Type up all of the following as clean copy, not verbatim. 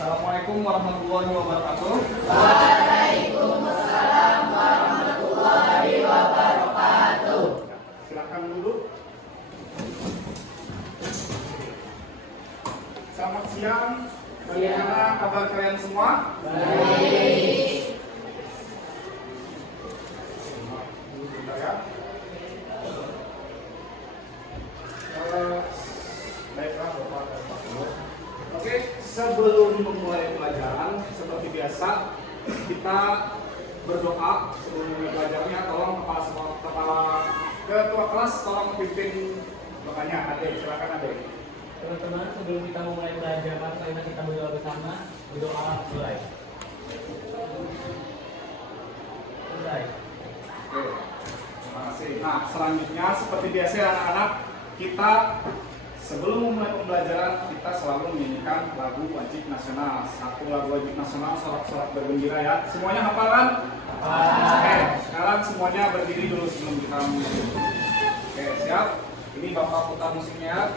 Assalamualaikum warahmatullahi wabarakatuh. Waalaikumsalam warahmatullahi wabarakatuh. Silakan duduk. Selamat siang. Bagaimana kabar kalian semua? Baik. Baiklah Bapak dan Pak Guru. Oke, sebelum memulai pelajaran seperti biasa kita berdoa sebelum memulai pelajarannya. Tolong kepala ketua kelas tolong pimpin doanya. Adek, silakan Adek. Teman-teman, sebelum kita memulai pelajaran, marilah kita berdoa bersama. Berdoa mulai. Mulai. Oke, terima kasih. Nah, selanjutnya seperti biasa anak-anak, kita sebelum memulai pembelajaran kita selalu menyanyikan lagu wajib nasional. Satu lagu wajib nasional, sorak-sorak bergembira ya. Semuanya hafal kan? Oke, sekarang semuanya berdiri dulu sebelum kita mulai. Oke, siap? Ini Bapak putar musiknya.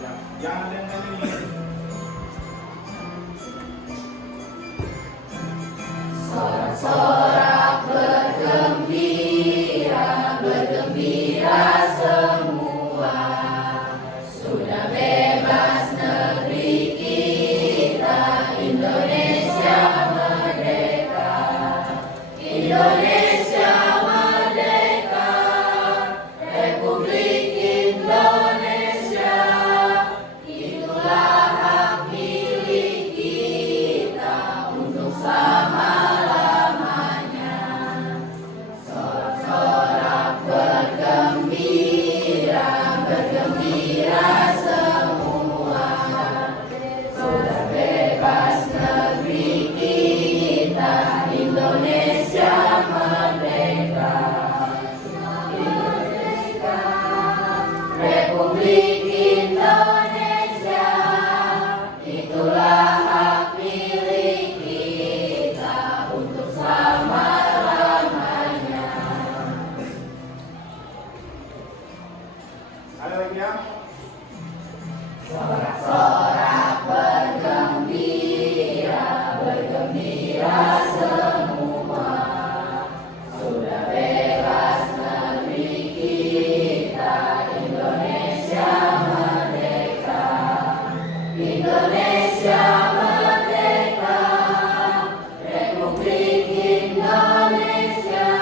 Siap. Jangan ada yang nyanyi. Sorak-sorak bergembira, bergembira semua. Sudah bebas negeri kita, Indonesia merdeka. Indonesia merdeka, Republik Indonesia. Itulah hak milik kita untuk selama-lamanya. Sorak-sorak bergembira, bergembira semua. Sudah bebas negeri kita, Indonesia merdeka. Indonesia, Republik Indonesia. Itulah hak milik kita untuk selama-lamanya. Ada lagi ya? Sorak-sorak bergembira, bergembira semua. Sudah bebas negeri kita, Indonesia merdeka. Indonesia merdeka, Republik Indonesia.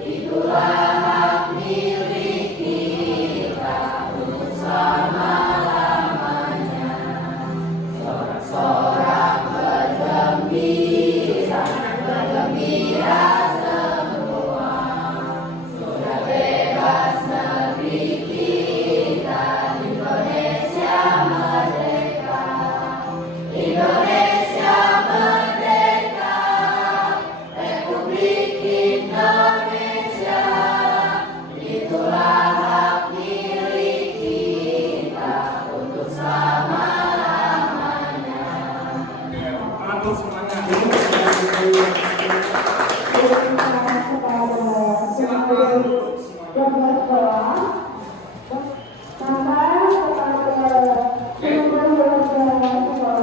Itulah hak milik kita untuk selama-lamanya. Sorak-sorak bergembira, bergembira semua. Sudah bebas negeri kita, Indonesia merdeka. Indonesia merdeka, Republik Indonesia. Itulah hak milik kita untuk selama-lamanya. Atur semuanya. Silakan duduk semua.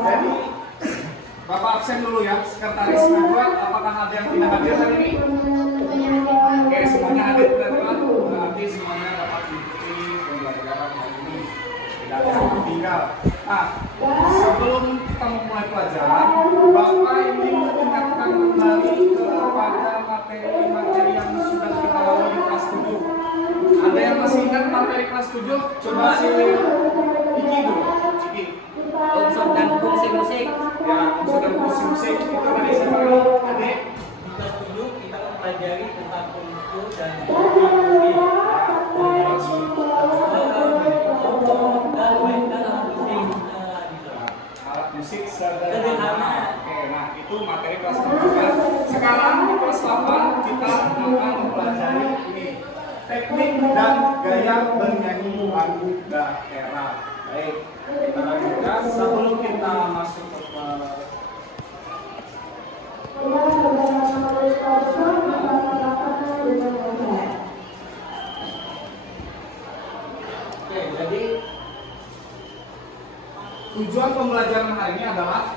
Jadi Bapak absen dulu ya. Sekretaris kedua, apakah ada yang tidak hadir hari ini? Oke, semuanya hadir teman-teman. Berarti semuanya dapat mengikuti pembelajaran hari ini. Tidak ada yang tertinggal. Nah, sebelum kita memulai pelajaran, Bapak ingin mengingatkan kembali kepada materi-materi yang sudah kita lalui di kelas 7. Ada yang masih ingat materi kelas 7? Coba sih Iki dulu. Iki. Unsur dan fungsi musik. Ya, unsur dan fungsi musik itu dari siapa dulu? Adik. Di kelas 7 kita mempelajari tentang unsur dan fungsi musik. Alat musik sederhana. Oke, nah itu materi kelas 7. Sekarang di kelas 8 kita akan mempelajari ini teknik dan gaya bernyanyi lagu daerah. Baik, kita lanjutkan sebelum kita masuk ke Oke, jadi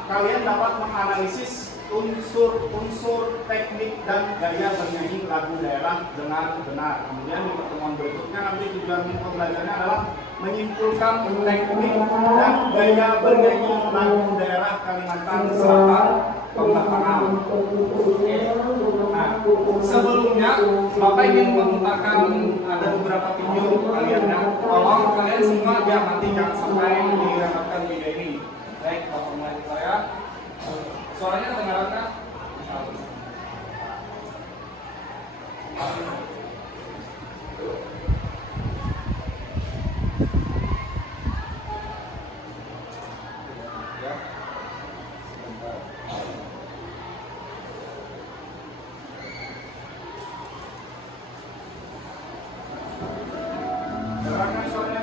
kalian dapat menganalisis unsur-unsur teknik dan gaya bernyanyi lagu daerah dengan benar. Kemudian di pertemuan berikutnya nanti tujuan pembelajarannya adalah menyimpulkan teknik dan gaya bernyanyi lagu daerah Kalimantan Selatan pembatangan. Nah, sebelumnya Bapak ingin mengutarakan ada beberapa video kalian ya. Tolong kalian semua biar nanti jangan sampai dilewatkan video ini. Baik, Bapak mulai saya. Suaranya kedengaran kan? Ya. Sebentar. Kedengaran kan suaranya?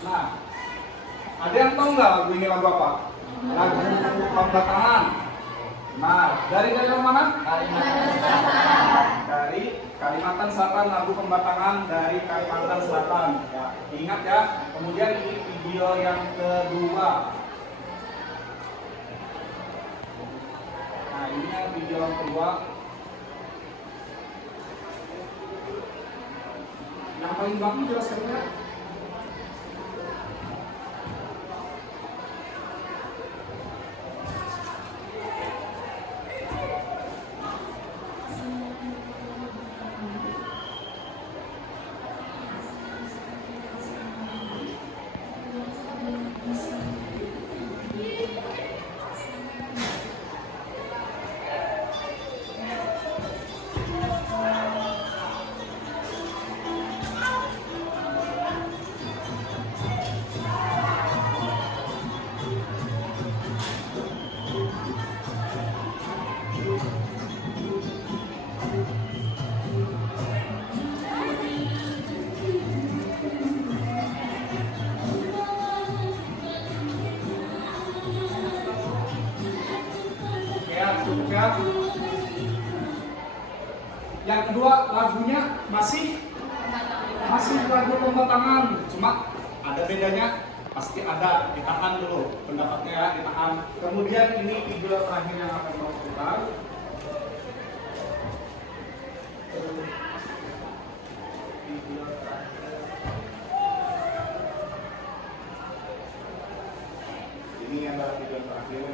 Nah, ada yang tahu nggak lagu ini lagu apa? Lagu Pembatangan. Nah, dari daerah mana? Dari Kalimantan Selatan, lagu Pembatangan dari Kalimantan Selatan. Ya, ingat ya. Kemudian ini video yang kedua. Nah, ini yang video yang kedua. Yang paling bagus jelaskan ya. Cukup ya. Yang kedua lagunya masih lagu Pembatangan, cuma ada bedanya, pasti ada, ditahan dulu pendapatnya ya, ditahan. Kemudian ini video terakhir yang akan mau putar. Video terakhir. Ini adalah video terakhir.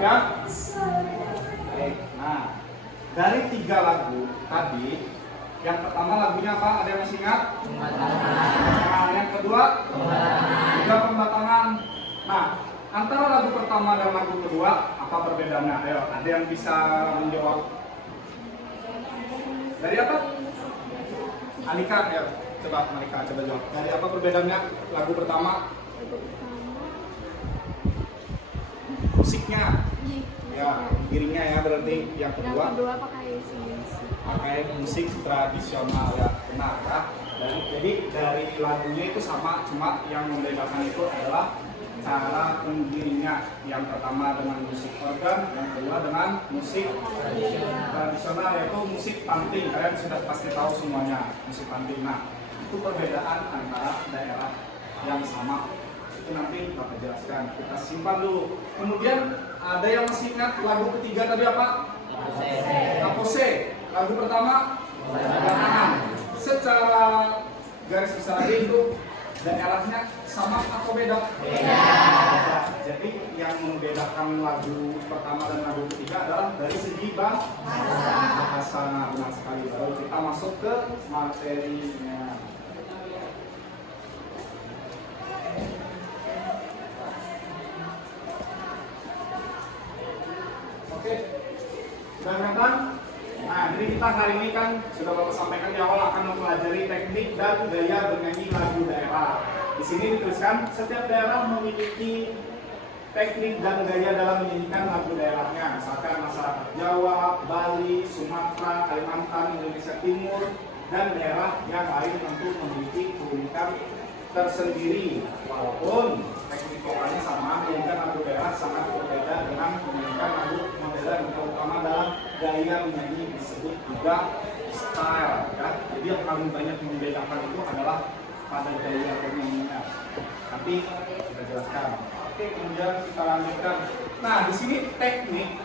Ya. Oke, nah dari 3 lagu tadi, yang pertama lagunya apa? Ada yang masih ingat? Nah, yang kedua juga Pembatangan. Nah, antara lagu pertama dan lagu kedua apa perbedaannya? Ayo, ada yang bisa menjawab? Dari apa? Alika, ya. Coba Alika, coba jawab. Dari apa perbedaannya lagu pertama? Musiknya. Ya, giringnya ya berarti. Yang kedua pakai musik tradisional ya, benar ya. Jadi dari lagunya itu sama, cuma yang membedakan itu adalah cara pendirinya. Yang pertama dengan musik organ, yang kedua dengan musik tradisional yaitu musik panting. Kalian sudah pasti tahu semuanya musik panting. Nah, itu perbedaan antara daerah yang sama. Itu nanti Bapak jelaskan. Kita simpan dulu. Kemudian ada yang masih ingat lagu ketiga tadi apa? Kapose. Lagu pertama Tangan. Secara garis besar itu daerahnya sama atau beda? Beda. Jadi yang membedakan lagu pertama dan lagu ketiga adalah dari segi bahasa. Benar sekali. Lalu kita masuk ke materinya. Oke, sudah kelihatan? Nah, jadi kita hari ini kan sudah Bapak sampaikan di awal akan mempelajari teknik dan gaya bernyanyi lagu daerah. Di sini dituliskan setiap daerah memiliki teknik dan gaya dalam menyanyikan lagu daerahnya. Misalkan masyarakat Jawa, Bali, Sumatera, Kalimantan, Indonesia Timur, dan daerah yang lain tentu memiliki keunikan tersendiri. Walaupun teknik vokalnya sama, menyanyikan lagu daerah sangat berbeda dengan menyanyikan lagu modern, terutama dalam gaya menyanyi disebut juga style, kan? Jadi yang paling banyak membedakan itu adalah pada gaya bernyanyinya. Nanti kita jelaskan. Oke, kemudian kita lanjutkan. Nah, di sini teknik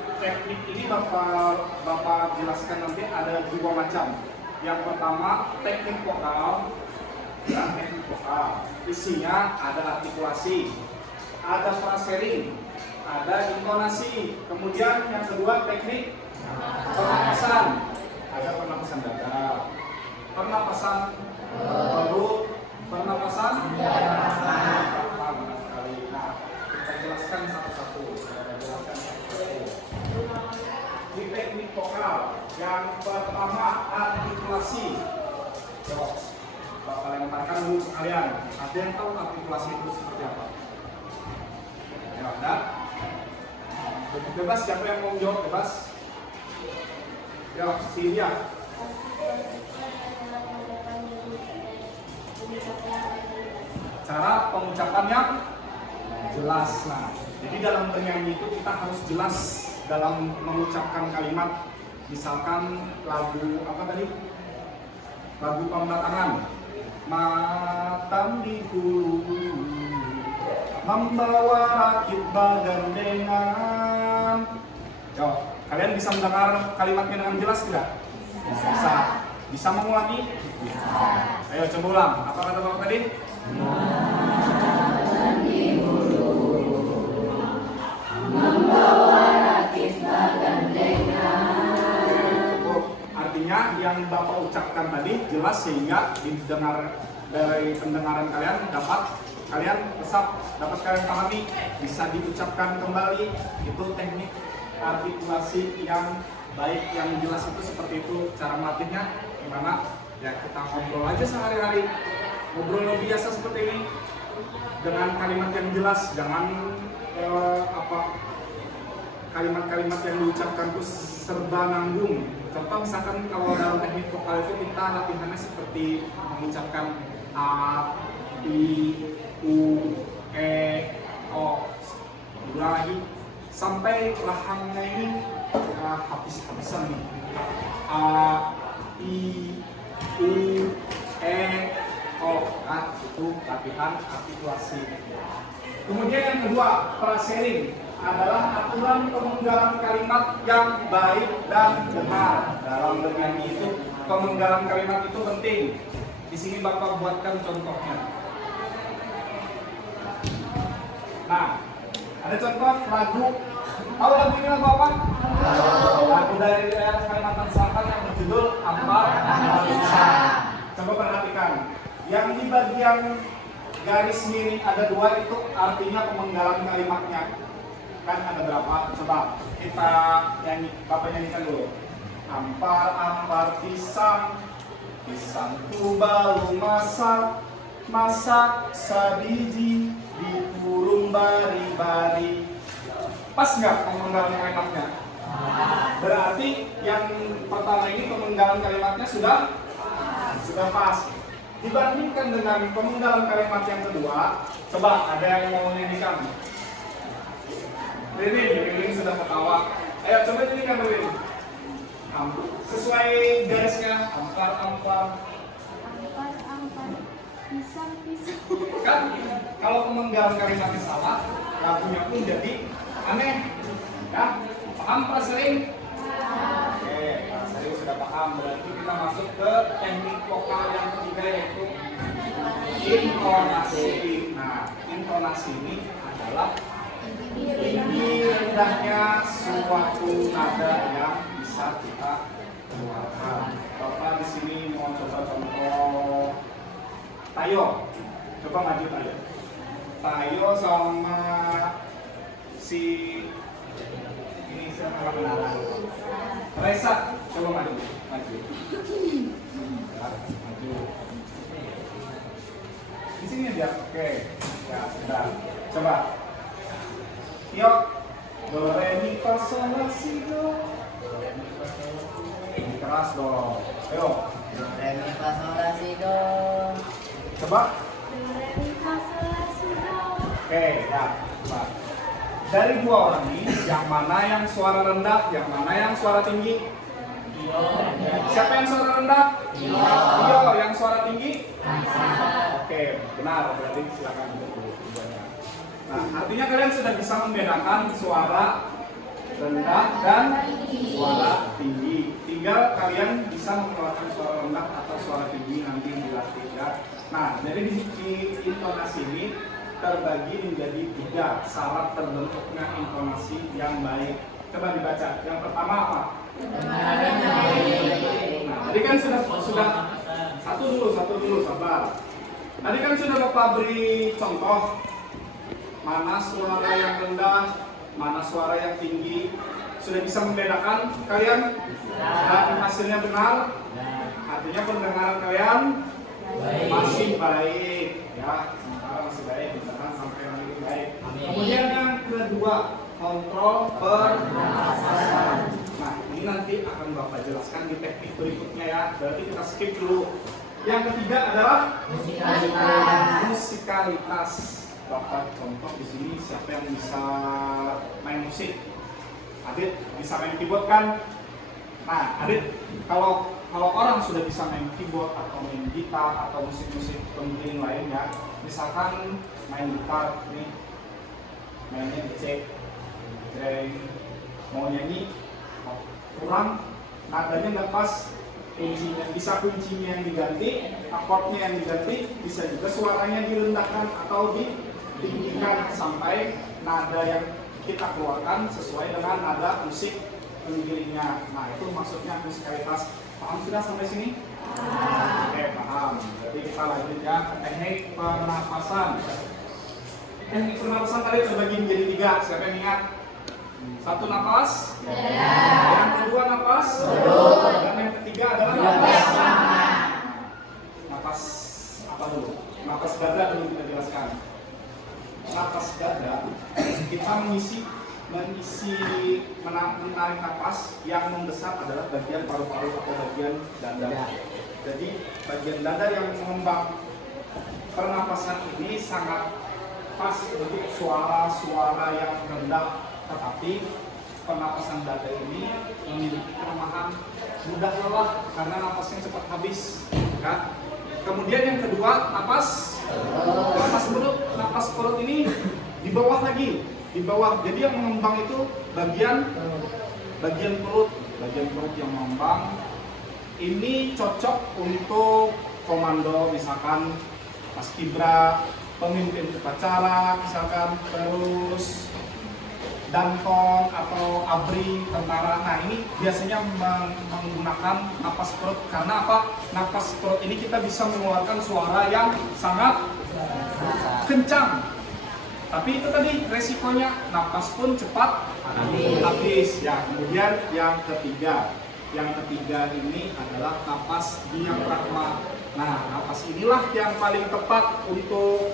ini Bapak jelaskan nanti ada dua macam. Yang pertama teknik vokal. Ya, teknik vokal. Isinya ada artikulasi, ada frasering, ada intonasi. Kemudian yang kedua teknik pernapasan. Ada pernapasan dada, pernapasan perut, pernapasan sekali. Nah, kita jelaskan satu-satu. Di teknik vokal yang pertama artikulasi. Coba Bapak lemparkan dulu ke kalian. Ada yang tahu artikulasi itu seperti apa? Ya, ada. Bebas, siapa yang mau jawab bebas? Ya, Silvia. Cara pengucapan yang jelas. Nah, jadi dalam bernyanyi itu kita harus jelas dalam mengucapkan kalimat. Misalkan lagu apa tadi? Lagu Pembatangan. Matam di hulu membawa rakit bagandengan. Yo, kalian bisa mendengar kalimatnya dengan jelas tidak? Bisa. Bisa mengulangi? Bisa. Ayo coba ulang. Apa kata Bapak tadi? Matam di hulu membawa rakit bagandengan. Artinya yang Bapak ucapkan tadi jelas sehingga didengar dari pendengaran kalian kalian dapat kalian pahami, bisa diucapkan kembali. Itu teknik artikulasi yang baik, yang jelas itu seperti itu. Cara melatihnya gimana? Ya kita ngobrol aja sehari-hari, ngobrol biasa seperti ini dengan kalimat yang jelas, jangan kalimat-kalimat yang diucapkan itu serba nanggung. Contoh misalkan kalau dalam teknik vokal itu kita latihannya seperti mengucapkan A, I, U, E, O. Ulang lagi sampai rahangnya ini habis-habisan nih. A, I, U, E, O. Nah, itu latihan artikulasi. Kemudian yang kedua, frasering adalah aturan pemenggalan kalimat yang baik dan benar. Dalam bernyanyi itu pemenggalan kalimat itu penting. Di sini Bapak buatkan contohnya. Nah, ada contoh lagu. Tahu lagu ini lagu apa? Lagu dari daerah Kalimantan Selatan yang berjudul Ampar Bisa. Coba perhatikan. Yang di bagian garis miring ada dua, itu artinya pemenggalan kalimatnya. Kan ada berapa? Coba kita nyanyi, Bapak nyanyikan dulu. Ampar ampar pisang, pisang tu baru masak, masak sabiji diturun bari-bari. Pas nggak pemenggalan kalimatnya? Berarti yang pertama ini pemenggalan kalimatnya sudah pas. Dibandingkan dengan pemenggalan kalimat yang kedua, coba ada yang mau nyanyikan? Ririn, Ririn sudah ketawa. Ayo coba nyanyikan Ririn. Sesuai garisnya, ampar. Pisang. Kan kalau pemenggalan kalimatnya salah, lagunya pun jadi aneh. Ya, paham Pak Sering? Oke, Pak Sering sudah paham. Berarti kita masuk ke teknik vokal yang ketiga yaitu intonasi. Nah, intonasi ini adalah tinggi rendahnya suatu nada yang bisa kita keluarkan. Bapak di sini mau coba contoh Tayo. Coba maju Tayo. Tayo sama si ini siapa namanya? Reza. Coba maju. Ya, maju. Di sini dia. Oke. Ya, sudah. Coba. Yuk. Do re mi fa sol la si do. Ini keras dong. Ayo. Do re mi fa sol la si do. Coba. Oke, ya. Coba. Dari dua orang ini, yang mana yang suara rendah, yang mana yang suara tinggi? Siapa yang suara rendah? Iyo. Yang suara tinggi? Oke, benar. Berarti silakan dulu. Nah, artinya kalian sudah bisa membedakan suara rendah dan suara tinggi. Tinggal kalian bisa mengeluarkan suara rendah atau suara tinggi nanti dilatih ya. Nah, jadi di intonasi ini terbagi menjadi 3 syarat terbentuknya intonasi yang baik. Coba dibaca. Yang pertama apa? Nah, tadi kan sudah satu dulu sabar. Tadi kan sudah Bapak beri contoh mana suara yang rendah, mana suara yang tinggi. Sudah bisa membedakan kalian? Dan hasilnya benar? Artinya pendengaran kalian masih baik ya, sementara masih baik, misalkan sampai lebih baik. Kemudian yang kedua, kontrol pernapasan. Nah, ini nanti akan Bapak jelaskan di teknik berikutnya ya. Berarti kita skip dulu. Yang ketiga adalah musikalitas. Bapak contoh di sini siapa yang bisa main musik? Adit bisa main keyboard kan? Nah, Adit kalau orang sudah bisa main keyboard atau main gitar atau musik-musik pengiring lainnya, misalkan main gitar nih, mainnya cek, jreng, mau nyanyi, kurang, nadanya nggak pas, kuncinya kuncinya yang diganti, akordnya yang diganti, bisa juga suaranya direndahkan atau ditinggikan sampai nada yang kita keluarkan sesuai dengan nada musik pengiringnya. Nah, itu maksudnya musikalitas. Paham sudah sampai sini? Oke, paham. Jadi kita lanjut ya ke teknik pernapasan. Teknik pernapasan tadi terbagi menjadi 3. Siapa yang ingat? 1 napas, yang kedua napas, dan yang ketiga adalah napas apa dulu? Napas dada dulu kita jelaskan. Napas dada kita menarik napas yang membesar adalah bagian paru-paru atau bagian dada. Jadi bagian dada yang mengembang. Pernapasan ini sangat pas untuk suara-suara yang rendah, tetapi pernapasan dada ini memiliki kelemahan mudah lelah karena napasnya cepat habis, kan? Kemudian yang kedua, napas perut ini di bawah lagi, di bawah. Jadi yang mengembang itu bagian perut yang mengembang. Ini cocok untuk komando, misalkan paskibra, pemimpin upacara, misalkan, terus danton atau abri tentara. Nah, ini biasanya menggunakan napas perut karena apa? Napas perut ini kita bisa mengeluarkan suara yang sangat kencang. Tapi itu tadi resikonya napas pun cepat habis. Ya, kemudian yang ketiga ini adalah napas diafragma. Nah, napas inilah yang paling tepat untuk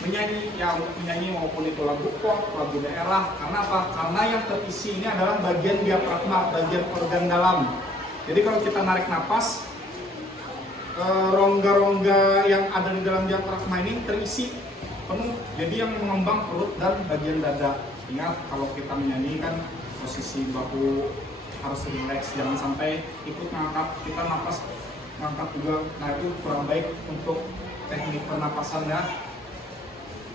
menyanyi, ya untuk menyanyi maupun itu lagu pop, lagu daerah. Karena apa? Karena yang terisi ini adalah bagian diafragma, bagian organ dalam. Jadi kalau kita narik napas, rongga-rongga yang ada di dalam diafragma ini terisi penuh, jadi yang mengembang perut dan bagian dada. Ingat kalau kita menyanyi kan posisi bahu harus relax, jangan sampai ikut ngangkat, kita napas ngangkat juga, nah itu kurang baik untuk teknik pernapasan ya.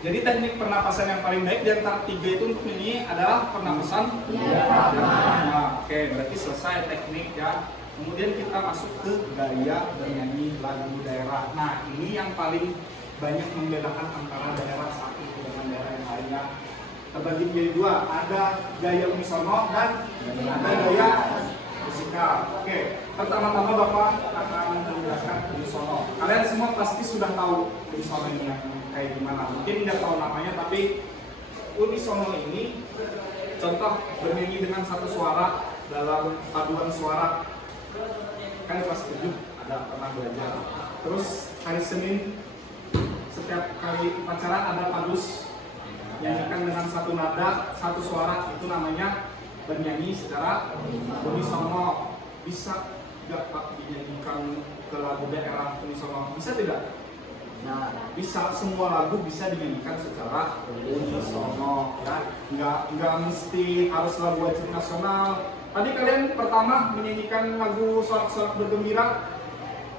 Jadi teknik pernapasan yang paling baik di antara tiga itu untuk ini adalah pernapasan diafragma. Nah, oke, berarti selesai teknik ya. Kemudian kita masuk ke gaya bernyanyi lagu daerah. Nah, ini yang paling banyak membedakan antara daerah satu dengan daerah yang lainnya. Terbagi menjadi dua, ada gaya unisono dan ada gaya musikal. Oke, pertama-tama Bapak akan menjelaskan unisono. Kalian semua pasti sudah tahu unisono ini yang kayak gimana. Mungkin tidak tahu namanya, tapi unisono ini contoh bernyanyi dengan satu suara dalam paduan suara. Kan kelas 7 ada pernah belajar. Terus hari Senin setiap kali upacara ada padus, nyanyikan dengan satu nada, satu suara, itu namanya bernyanyi secara unisono. Bisa tidak Pak dinyanyikan ke lagu daerah unisono? Bisa tidak? Nah, bisa, semua lagu bisa dinyanyikan secara unisono ya. Nggak mesti harus lagu wajib nasional. Tadi kalian pertama menyanyikan lagu sorak-sorak bergembira,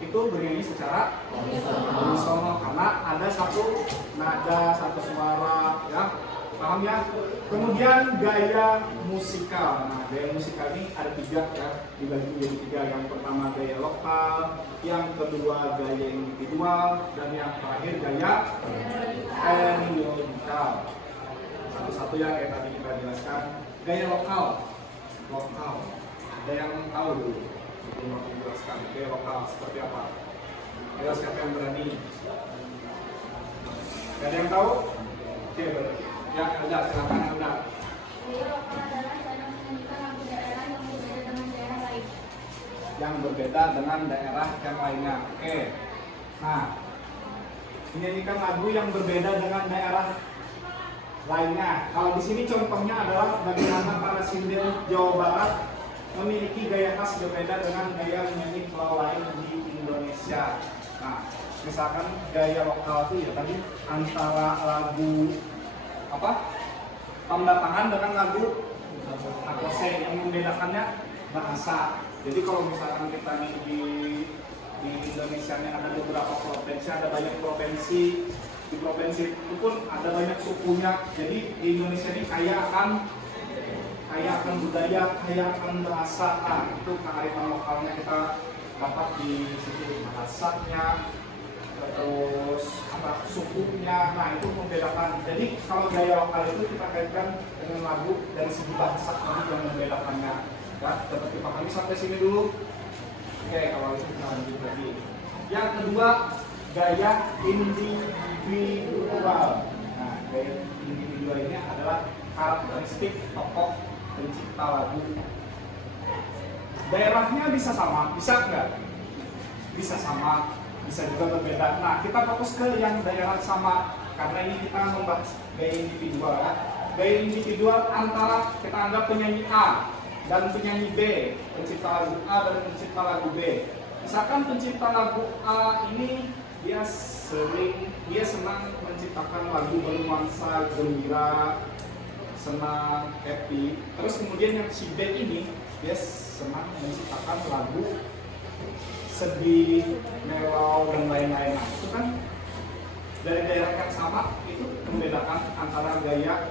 itu bernyanyi secara unisono karena ada satu nada, satu suara ya. Paham ya? Kemudian gaya musikal. Nah, gaya musikal ini ada tiga ya, dibagi menjadi tiga. Yang pertama gaya lokal, yang kedua gaya individual, dan yang terakhir gaya periodikal. Satu-satu ya kayak tadi kita jelaskan. Gaya lokal, ada yang tahu dulu sebelum aku jelaskan gaya lokal seperti apa? Ayo siapa yang berani? Gak ada yang tahu? Oke, berarti. Ya, udah, silakan udah. Gaya lokal adalah cara menyanyikan lagu daerah yang berbeda dengan daerah lain. Yang berbeda dengan daerah yang lainnya. Oke. Nah, menyanyikan lagu yang berbeda dengan daerah lainnya. Kalau di sini contohnya adalah bagaimana para sinden Jawa Barat memiliki gaya khas berbeda dengan gaya menyanyi pulau lain di Indonesia. Nah, misalkan gaya lokal itu ya tadi antara lagu tanda tangan dengan lagu akose, yang membedakannya bahasa. Jadi kalau misalkan kita nih di Indonesia ini ada beberapa provinsi, ada banyak provinsi. Di provinsi itu pun ada banyak sukunya. Jadi di Indonesia ini kaya akan budaya, kaya akan bahasa. Nah, itu kearifan lokalnya kita dapat di situ, bahasanya, terus sukunya. Nah, itu membedakan. Jadi kalau gaya lokal itu kita kaitkan dengan lagu dari segi bahasa ini yang membedakannya. Ya, dapat dipahami sampai sini dulu. Oke, kalau itu kita lanjut lagi. Yang kedua, gaya individual. Nah, gaya individual ini adalah karakteristik tokoh pencipta lagu. Daerahnya bisa sama, bisa nggak? Bisa sama, bisa juga berbeda. Nah, kita fokus ke yang daerah sama karena ini kita membahas gaya individual. Gaya individual antara kita anggap penyanyi A dan penyanyi B, pencipta lagu A dan pencipta lagu B. Misalkan pencipta lagu A ini dia senang menciptakan lagu bernuansa gembira, senang, happy. Terus kemudian yang si B ini dia senang menciptakan lagu sedih, mellow, dan lain-lain. Nah, itu kan dari daerah yang sama, itu membedakan antara gaya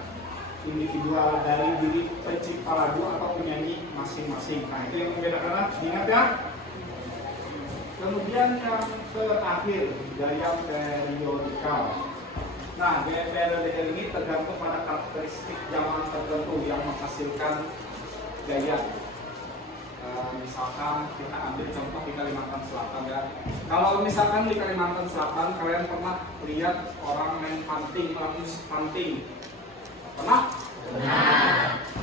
individual dari diri pencipta lagu atau penyanyi masing-masing. Nah, itu yang membedakan, ingat ya. Kemudian yang terakhir, gaya periodikal. Nah, gaya periodikal ini tergantung pada karakteristik zaman tertentu yang menghasilkan gaya. Misalkan kita ambil contoh di Kalimantan Selatan ya. Kalau misalkan di Kalimantan Selatan kalian pernah lihat orang main panting, lagu panting? Pernah?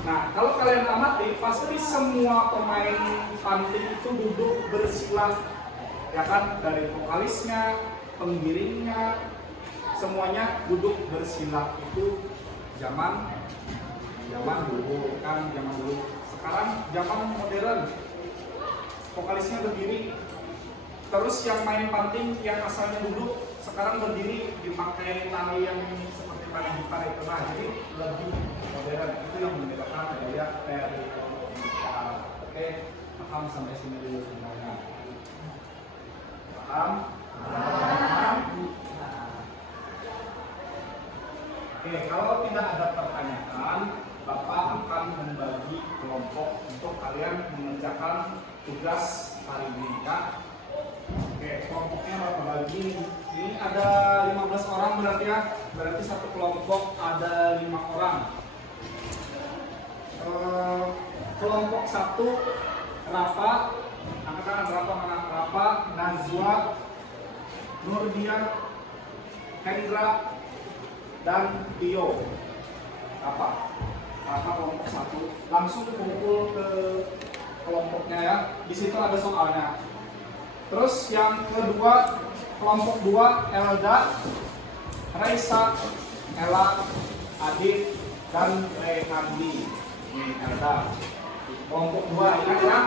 Nah, kalau kalian amati pasti semua pemain panting itu duduk bersila, ya kan? Dari vokalisnya, penggiringnya, semuanya duduk bersila. Itu zaman dulu kan, zaman dulu. Sekarang zaman modern, vokalisnya berdiri, Terus yang main panting yang asalnya duduk sekarang berdiri dipakai tali yang seperti tali gitar itu. Nah, jadi lebih modern. Itu yang membedakan gaya dari kelompok kita. Oke, paham sampai sini dulu semuanya. Paham? Paham? Oke, kalau tidak ada pertanyaan, Bapak akan membagi kelompok untuk kalian mengerjakan tugas hari ini ya. Oke, kelompoknya Bapak bagi. Ini ada 15 orang berarti ya. Berarti satu kelompok ada 5 orang. Kelompok 1 Rafa, angkatan berapa mana? Rafa, Nazwa, Nurdian, Hendra, dan Tio. Rafa kelompok 1. Langsung kumpul ke kelompoknya ya. Di situ ada soalnya. Terus yang kedua, kelompok 2 Elda, Raisa, Ella, Adit, dan Rehandi. Ini Elda. Kelompok 2 ingat ya.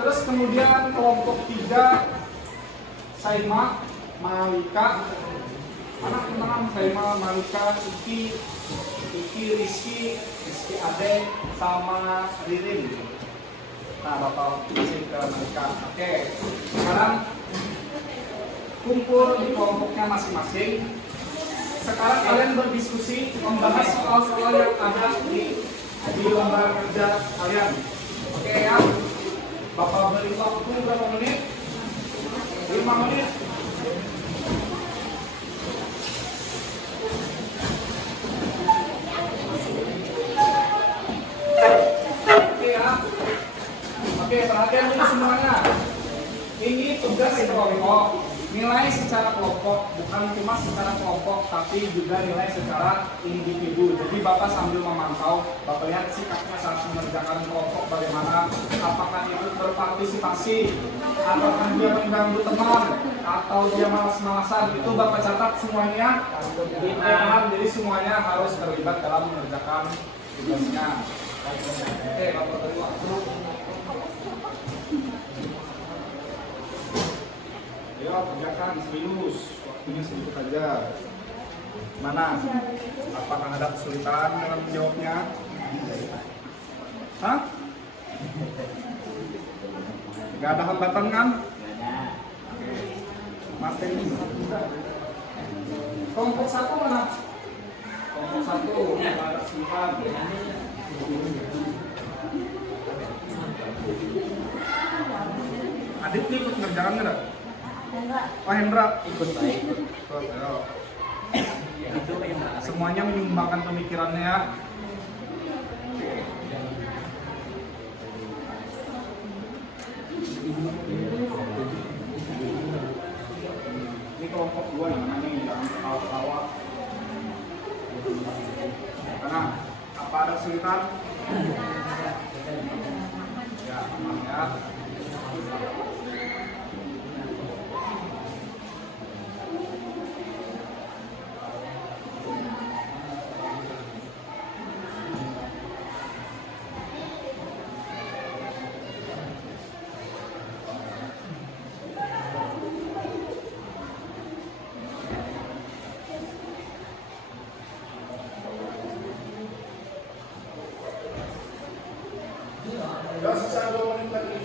Terus kemudian kelompok 3 Saima, Malika, anak teman Saima, Malika, Iki, Rizky Ade, sama Ririn. Nah, Bapak kasih ke mereka. Oke, sekarang kumpul di kelompoknya masing-masing. Sekarang kalian berdiskusi membahas soal-soal yang ada di lembar kerja kalian. Oke ya, Bapak beri waktu berapa menit? 5 menit. Oke ya. Oke, perhatian dulu semuanya. Ini tugas kelompok. Nilai secara kelompok, bukan cuma secara kelompok, tapi juga nilai secara individu. Jadi Bapak sambil memantau, Bapak lihat sikapnya saat mengerjakan kelompok bagaimana. Apakah itu berpartisipasi, apakah dia mengganggu teman, atau dia malas-malasan. Itu Bapak catat semuanya. Jadi semuanya harus terlibat dalam mengerjakan tugasnya. Oke, Bapak beri waktu. Ayo kerjakan serius, waktunya sedikit aja. Mana? Apakah ada kesulitan dalam menjawabnya? Hah? Gak ada hambatan kan? Materi. Kelompok 1 mana? Kelompok 1 gak ada kesulitan. Adit nih ikut ngerjakan nggak? Oh Hendra ikut baik. Semuanya menyumbangkan pemikirannya ya. Ini kelompok 2 namanya, jangan ketawa-ketawa. Karena apa ada kesulitan? Ya, aman ya. Udah sisa 2 menit lagi.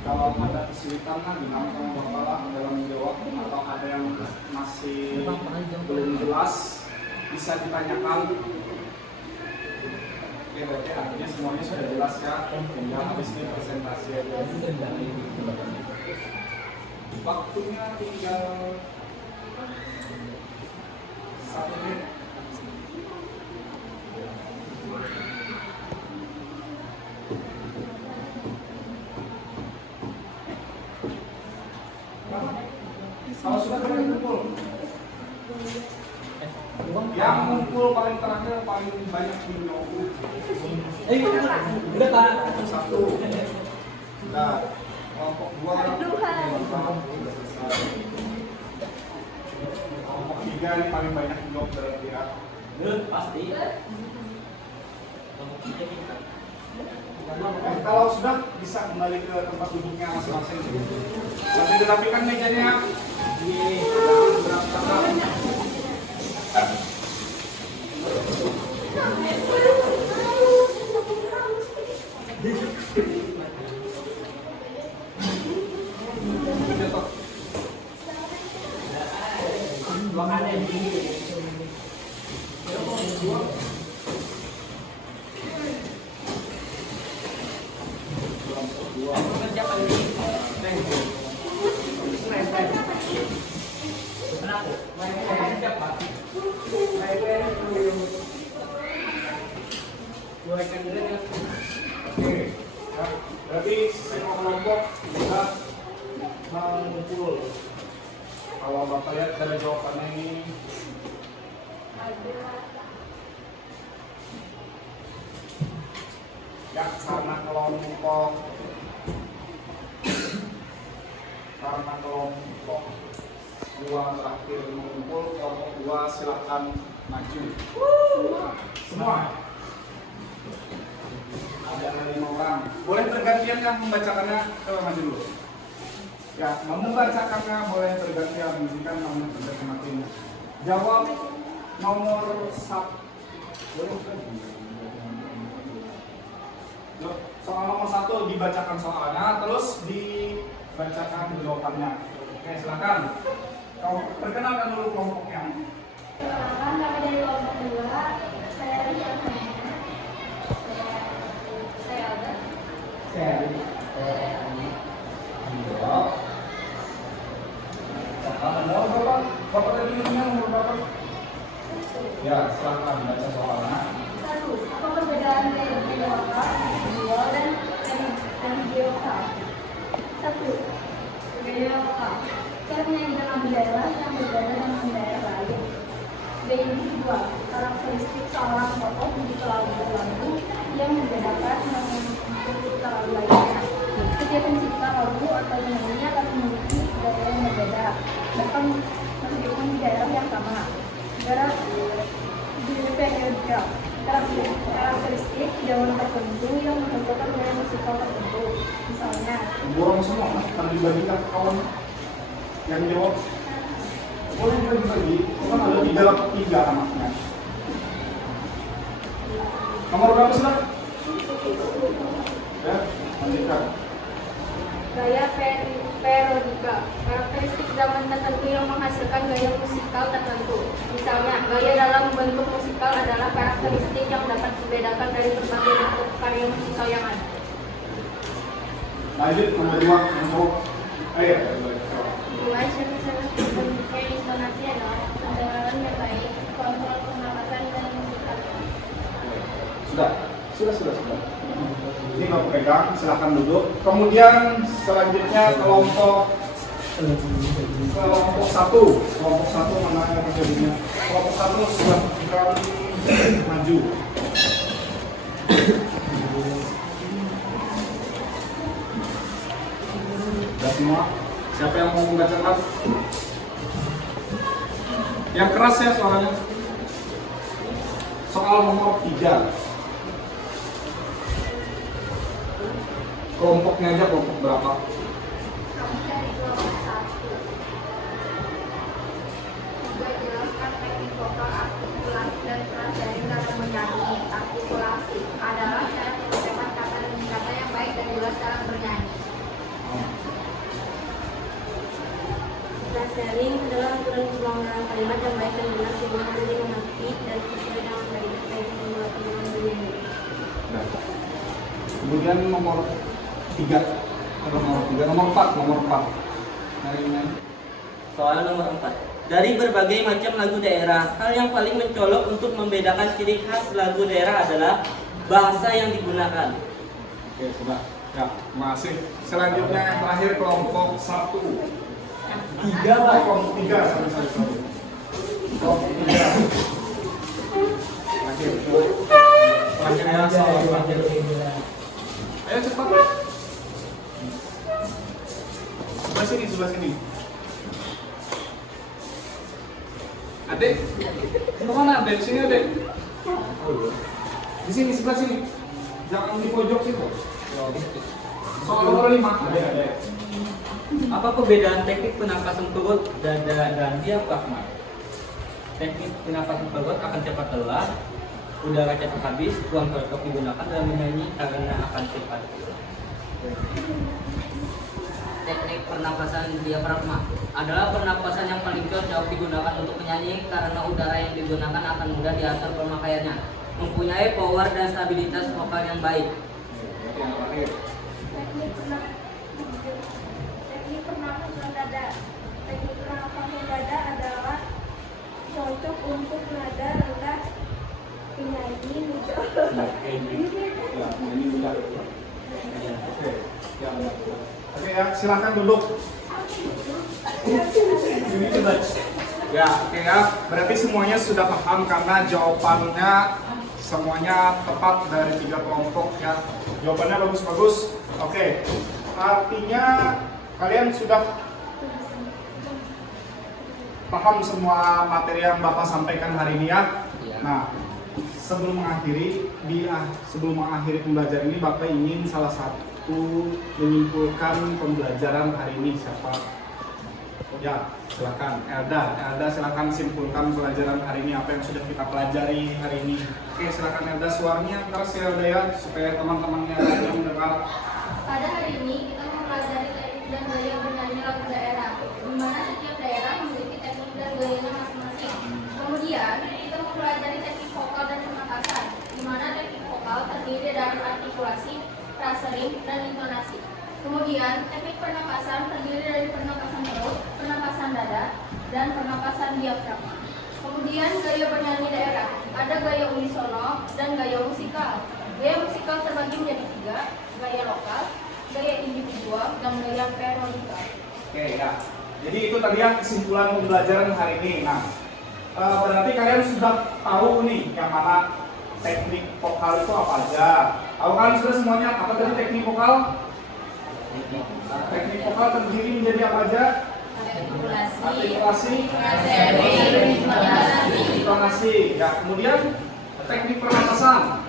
Kalau ada kesulitan kan bilang sama Bapak lah dalam menjawab, atau ada yang masih belum jelas bisa ditanyakan. Oke, berarti artinya semuanya sudah jelas ya. Tinggal habis ini presentasi aja. Waktunya tinggal 1 menit. Kalau sudah boleh kumpul. Yang ngumpul paling terakhir paling banyak video. Udah Pak. Satu. Sudah. Kelompok 2 sudah selesai. Kelompok 3 ini paling banyak blok dalam dia. Pasti. Kalau sudah bisa kembali ke tempat duduknya masing-masing. Sambil dirapikan mejanya. Jangan berantakan. Oke, ya. Berarti semua kelompok bisa mengumpul. Kalau Bapak lihat dari jawabannya ini, ya karena kelompok dua terakhir mengumpul, kelompok 2 silakan maju. Semua. Ada 5 orang. Boleh bergantian yang membacakannya, coba maju dulu. Ya, membacakannya boleh bergantian, menunjukkan nomor bergantian. Jawab nomor 1. Soal nomor 1 dibacakan soalnya, terus dibacakan jawabannya. Oke, silakan. Kau perkenalkan dulu kelompoknya. Perkenalkan, kami dari kelompok 2. Saya Ria. Saya Alda. Bapak tadi nomor berapa? Ya, silakan baca soalnya. 1. Apa perbedaan dari video lokal, visual, dan video lokal? 1. Video lokal. Saya menyanyikan lagu daerah yang berbeda dengan daerah lain. B. Individual. Karakteristik seorang tokoh di lagu yang membedakan untuk lagu lainnya. Setiap pencipta lagu atau penyanyi akan memiliki budaya yang berbeda, bahkan meskipun di daerah yang sama. Periodikal. Karakteristik zaman tertentu yang menghasilkan gaya musikal tertentu. Misalnya, Borong semua, Mas, karena dibagikan ke kawan yang jawab. Boleh dibagi, kan ada 3 anaknya. Nomor berapa sudah? Ya, lanjutkan. gaya periodikal. Karakteristik zaman tertentu yang menghasilkan gaya musikal tertentu. Misalnya, gaya dalam bentuk musikal adalah karakteristik yang dapat dibedakan dari berbagai bentuk karya musikal yang ada. Lanjut, nomor 2, yang jawab. Ayo. Mulai bentuknya intonasi adalah pendengaran yang baik, kontrol pengawasan dan musikalitas. Sudah. Ini Bapak pegang, silakan duduk. Kemudian selanjutnya kelompok 1. Kelompok 1 mana yang terjadinya? Kelompok 1 silakan maju. Sudah semua? Siapa yang mau membacakan? Yang keras ya suaranya. Soal nomor 3. Kelompoknya aja, kelompok berapa? Kami dari kelompok 1. Juga jelaskan teknik vokal artikulasi dan pelajaran dalam menyanyi. Artikulasi adalah cara mengucapkan kata demi kata yang baik dan jelas dalam bernyanyi. Pelajaran adalah aturan pengulangan kalimat yang baik dan jelas sehingga nanti mengerti dan sesuai dengan kaidah membuat pengulangan bernyanyi. Nah. Kemudian nomor 3. Nomor 4. Nah, ini. Soal nomor 4. Dari berbagai macam lagu daerah, hal yang paling mencolok untuk membedakan ciri khas lagu daerah adalah bahasa yang digunakan. Oke, sudah. Ya, masih. Selanjutnya yang terakhir kelompok 1. 3 lah, kelompok 3. Sorry. Kelompok 3. Ayo cepat. Sebelah sini. Adek, kemana Adek? Sini Adek. Di sini, sebelah sini. Jangan di pojok situ. Soal nomor 5. Adek. Apa perbedaan teknik penapasan perut, dada, dan diafragma? Teknik penapasan perut akan cepat lelah, udara cepat habis, ruang cocok digunakan dalam menyanyi karena akan cepat. Teknik pernapasan diafragma adalah pernapasan yang paling cocok digunakan untuk menyanyi karena udara yang digunakan akan mudah diatur pemakaiannya, mempunyai power dan stabilitas vokal yang baik. Teknik pernapasan dada. Teknik pernapasan dada adalah cocok untuk nada rendah penyanyi muda. Oke ya, silakan duduk. Ini coba. Ya, oke ya. Berarti semuanya sudah paham karena jawabannya semuanya tepat dari 3 kelompok ya. Jawabannya bagus-bagus. Oke. Artinya kalian sudah paham semua materi yang Bapak sampaikan hari ini ya. Nah, sebelum mengakhiri pembelajaran ini, Bapak ingin salah satu menyimpulkan pembelajaran hari ini. Siapa? Ya, silakan. Elda silakan simpulkan pelajaran hari ini, apa yang sudah kita pelajari hari ini. Oke, silakan Elda, suaranya keras ya Elda ya, supaya teman-temannya yang mendengar. Pada hari ini kita mempelajari teknik dan gaya bernyanyi lagu daerah, di mana setiap daerah memiliki teknik dan gayanya masing-masing. Kemudian kita mempelajari teknik vokal dan pernapasan, di mana teknik vokal terdiri dari artikulasi, frasering, dan intonasi. Kemudian teknik pernapasan terdiri dari pernapasan perut, pernapasan dada, dan pernapasan diafragma. Kemudian gaya bernyanyi daerah, ada gaya unisono dan gaya musikal. Gaya musikal terbagi menjadi 3, gaya lokal, gaya individual, dan gaya periodikal. Oke ya, jadi itu tadi yang kesimpulan pembelajaran hari ini. Nah, berarti kalian sudah tahu nih yang mana teknik vokal itu apa aja. Tahu kan sudah semuanya apa tadi teknik vokal? Teknik vokal terdiri menjadi apa aja? Artikulasi, intonasi. Ya, kemudian teknik pernapasan.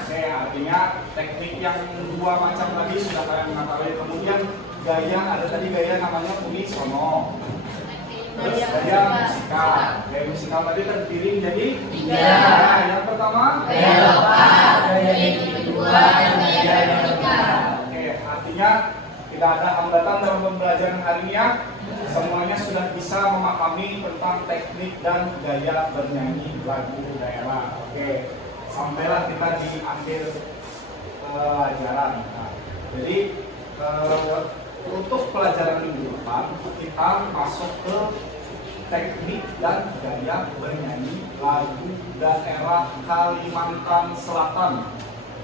Oke, artinya teknik yang 2 macam tadi sudah kalian mengetahui. Kemudian gaya, ada tadi gaya namanya unisono. Terus gaya musikal. Gaya musikal tadi terdiri menjadi 3. Nah, yang pertama gaya lokal, gaya individual, dan gaya periodikal. Oke, artinya tidak ada hambatan dalam pembelajaran hari ini ya. Semuanya sudah bisa memahami tentang teknik dan gaya bernyanyi lagu daerah. Oke, sampailah kita di akhir pelajaran. Nah, jadi untuk pelajaran minggu depan kita masuk ke teknik dan gaya bernyanyi lagu daerah Kalimantan Selatan,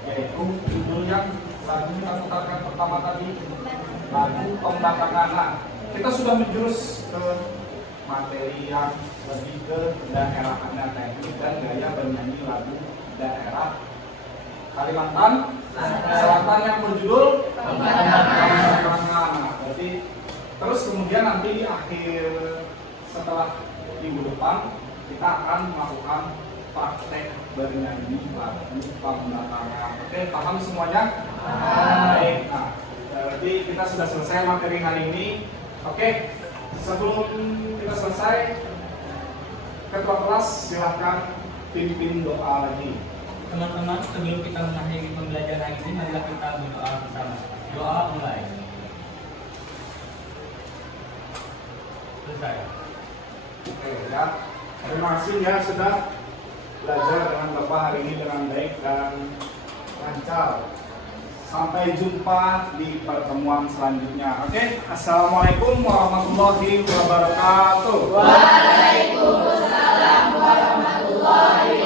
yaitu judul yang lagu kita putarkan pertama tadi, lagu Pembatangan. Nah, kita sudah menjurus ke materi yang lebih ke daerahannya, teknik dan gaya bernyanyi lagu daerah Kalimantan Selatan yang berjudul Pembatangan. Nah, berarti terus kemudian nanti akhir setelah minggu depan kita akan melakukan praktek bernyanyi lagu Pembatangan. Oke, paham semuanya? Baik. Nah, berarti kita sudah selesai materi hari ini. Oke, sebelum kita selesai, ketua kelas silahkan pimpin doa lagi. Teman-teman, sebelum kita mengakhiri pembelajaran ini, marilah kita berdoa bersama. Doa mulai. Selesai. Oke ya, terima kasih ya sudah belajar dengan Bapak hari ini dengan baik dan lancar. Sampai jumpa di pertemuan selanjutnya. Oke, assalamualaikum warahmatullahi wabarakatuh. Waalaikumsalam warahmatullahi